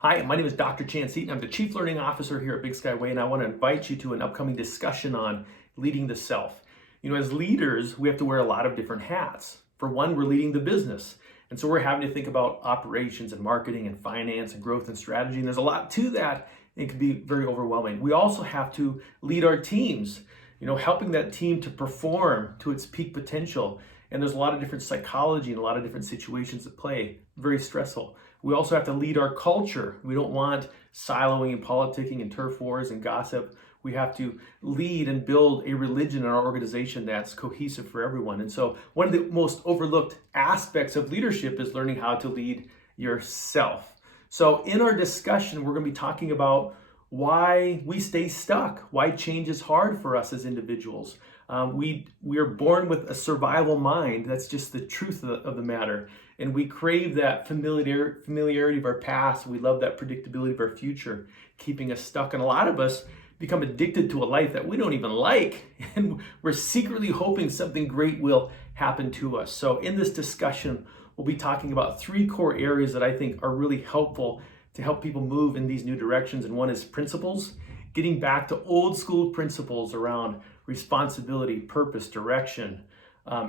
Hi, my name is Dr. Chance Eaton. I'm the Chief Learning Officer here at Big Sky Way, and I want to invite you to an upcoming discussion on leading the self. As leaders, we have to wear a lot of different hats. For one, we're leading the business. And so we're having to think about operations and marketing and finance and growth and strategy. And there's a lot to that. It can be very overwhelming. We also have to lead our teams, helping that team to perform to its peak potential. And there's a lot of different psychology and a lot of different situations at play. Very stressful. We also have to lead our culture. We don't want siloing and politicking and turf wars and gossip. We have to lead and build a religion in our organization that's cohesive for everyone. And so one of the most overlooked aspects of leadership is learning how to lead yourself. So in our discussion, we're going to be talking about why we stay stuck, why change is hard for us as individuals. We are born with a survival mind. That's just the truth of the matter. And we crave that familiarity of our past. We love that predictability of our future, keeping us stuck. And a lot of us become addicted to a life that we don't even like. And we're secretly hoping something great will happen to us. So in this discussion, we'll be talking about three core areas that I think are really helpful to help people move in these new directions. And one is principles, getting back to old school principles around responsibility, purpose, direction,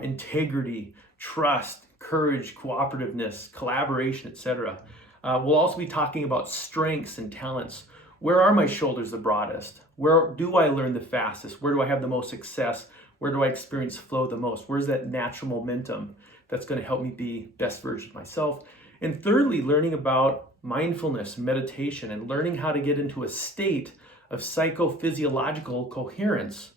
integrity, trust, courage, cooperativeness, collaboration, etc. We'll also be talking about strengths and talents. Where are my shoulders the broadest? Where do I learn the fastest? Where do I have the most success? Where do I experience flow the most? Where's that natural momentum that's going to help me be best version of myself? And thirdly, learning about mindfulness, meditation, and learning how to get into a state of psychophysiological coherence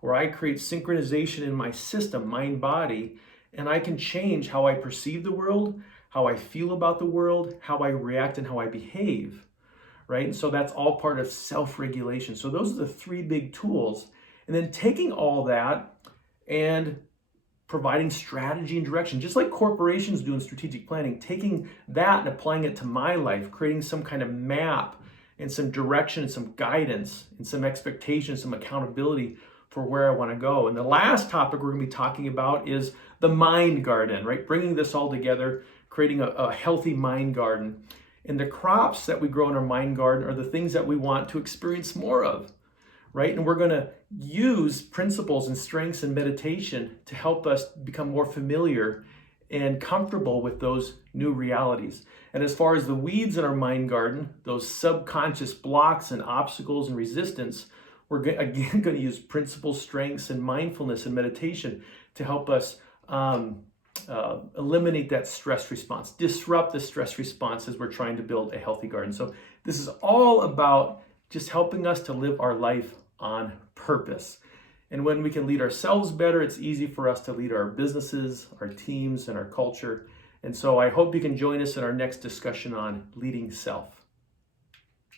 where I create synchronization in my system, mind, body, and I can change how I perceive the world, how I feel about the world, how I react, and how I behave, right? And so that's all part of self-regulation. So those are the three big tools. And then taking all that and providing strategy and direction, just like corporations do in strategic planning, taking that and applying it to my life, creating some kind of map and some direction and some guidance and some expectations, some accountability for where I want to go. And the last topic we're going to be talking about is the mind garden, right? Bringing this all together, creating a healthy mind garden. And the crops that we grow in our mind garden are the things that we want to experience more of, right? And we're going to use principles and strengths and meditation to help us become more familiar and comfortable with those new realities. And as far as the weeds in our mind garden, those subconscious blocks and obstacles and resistance, we're again going to use principles, strengths, and mindfulness and meditation to help us eliminate that stress response, disrupt the stress response as we're trying to build a healthy garden. So this is all about just helping us to live our life on purpose. And when we can lead ourselves better, it's easy for us to lead our businesses, our teams, and our culture. And so I hope you can join us in our next discussion on leading self.